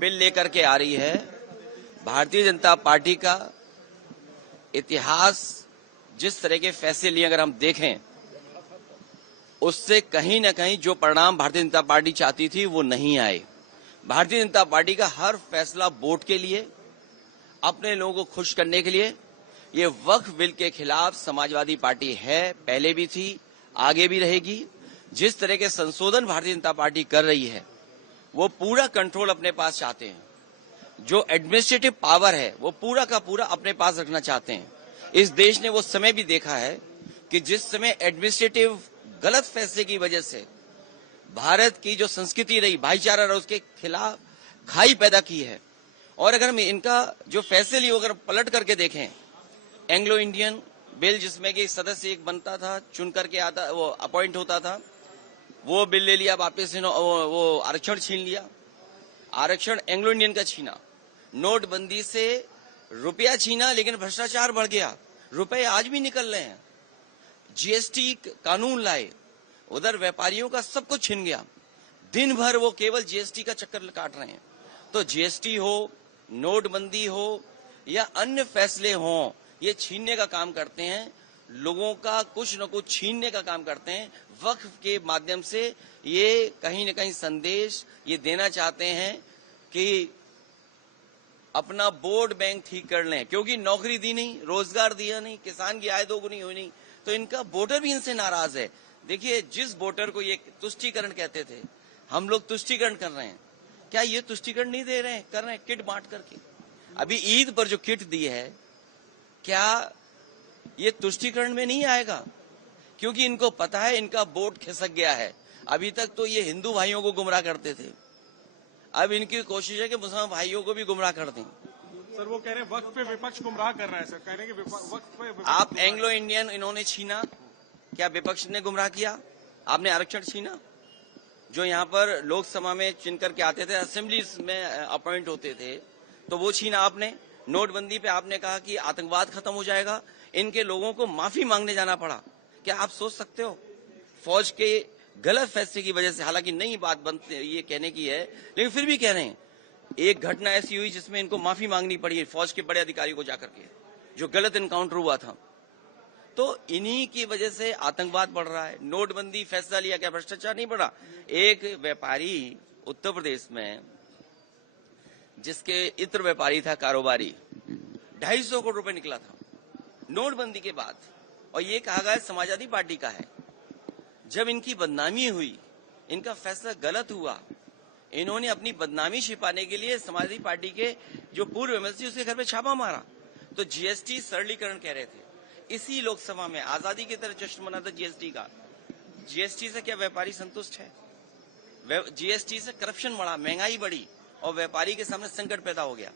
Bill लेकर के आ रही है। भारतीय जनता पार्टी का इतिहास जिस तरह के फैसले लिए अगर हम देखें, उससे कहीं न कहीं जो परिणाम भारतीय जनता पार्टी चाहती थी वो नहीं आए। भारतीय जनता पार्टी का हर फैसला वोट के लिए, अपने लोगों को खुश करने के लिए। ये वक्फ बिल के खिलाफ समाजवादी पार्टी है, पहले भी थी, आगे भी रहेगी। जिस तरह के संशोधन भारतीय जनता पार्टी कर रही है, वो पूरा कंट्रोल अपने पास चाहते हैं। जो एडमिनिस्ट्रेटिव पावर है वो पूरा का पूरा अपने पास रखना चाहते हैं। इस देश ने वो समय भी देखा है कि जिस समय एडमिनिस्ट्रेटिव गलत फैसले की वजह से भारत की जो संस्कृति रही, भाईचारा रहा, उसके खिलाफ खाई पैदा की है। और अगर हम इनका जो फैसले लिए अगर पलट करके देखें, एंग्लो इंडियन बिल जिसमें कि सदस्य एक बनता था, चुन करके आता, वो अपॉइंट होता था, वो बिल ले लिया वापस, वो आरक्षण छीन लिया। आरक्षण एंग्लो इंडियन का छीना। नोटबंदी से रुपया छीना, लेकिन भ्रष्टाचार बढ़ गया, रुपए आज भी निकल रहे हैं। जीएसटी कानून लाए, उधर व्यापारियों का सब कुछ छिन गया। दिन भर वो केवल जीएसटी का चक्कर काट रहे हैं। तो जीएसटी हो, नोटबंदी हो या अन्य फैसले हों, ये छीनने का काम करते हैं, लोगों का कुछ न कुछ छीनने का काम करते हैं। वक्फ के माध्यम से ये कहीं न कहीं संदेश ये देना चाहते हैं कि अपना वोट बैंक ठीक कर लें, क्योंकि नौकरी दी नहीं, रोजगार दिया नहीं, किसान की आय दोगुनी हुई नहीं, तो इनका वोटर भी इनसे नाराज है। देखिए, जिस वोटर को ये तुष्टीकरण कहते थे, हम लोग तुष्टीकरण कर रहे हैं, क्या ये तुष्टीकरण नहीं दे रहे हैं, कर रहे हैं किट बांट करके। अभी ईद पर जो किट दी है, क्या ये तुष्टीकरण में नहीं आएगा? क्योंकि इनको पता है इनका वोट खिसक गया है। अभी तक तो ये हिंदू भाइयों को गुमराह करते थे, अब इनकी कोशिश है कि मुसलमान भाइयों को भी गुमराह कर दें। सर, वो कह रहे हैं वक्फ पे विपक्ष गुमराह कर रहा है। सर कह रहे हैं कि वक्फ पे विपक्ष आप एंग्लो इंडियन इन्होंने छीना, क्या विपक्ष ने गुमराह किया? आपने आरक्षण छीना, जो यहाँ पर लोकसभा में चुन करके आते थे, असेंबली में अपॉइंट होते थे, तो वो छीना आपने। नोटबंदी पे आपने कहा कि आतंकवाद खत्म हो जाएगा, इनके लोगों को माफी मांगने जाना पड़ा। क्या आप सोच सकते हो? फौज के गलत फैसले की वजह से, हालांकि नई बात बनती ये कहने की है, लेकिन फिर भी कह रहे हैं, एक घटना ऐसी हुई जिसमें इनको माफी मांगनी पड़ी है फौज के बड़े अधिकारी को जाकर के, जो गलत एनकाउंटर हुआ था। तो इन्हीं की वजह से आतंकवाद बढ़ रहा है। नोटबंदी फैसला लिया, क्या भ्रष्टाचार नहीं बढ़ा? एक व्यापारी उत्तर प्रदेश में, जिसके इत्र व्यापारी था, कारोबारी, 250 करोड़ रुपए निकला था नोटबंदी के बाद, और ये कहा गया समाजवादी पार्टी का है। जब इनकी बदनामी हुई, इनका फैसला गलत हुआ, इन्होंने अपनी बदनामी छिपाने के लिए समाजवादी पार्टी के जो पूर्व एमएलसी, उसके घर पे छापा मारा। तो जीएसटी सरलीकरण कह रहे थे, इसी लोकसभा में आजादी की तरह जश्न मना था जीएसटी का। जीएसटी से क्या व्यापारी संतुष्ट है? जीएसटी से करप्शन बढ़ा, महंगाई बढ़ी और व्यापारी के सामने संकट पैदा हो गया।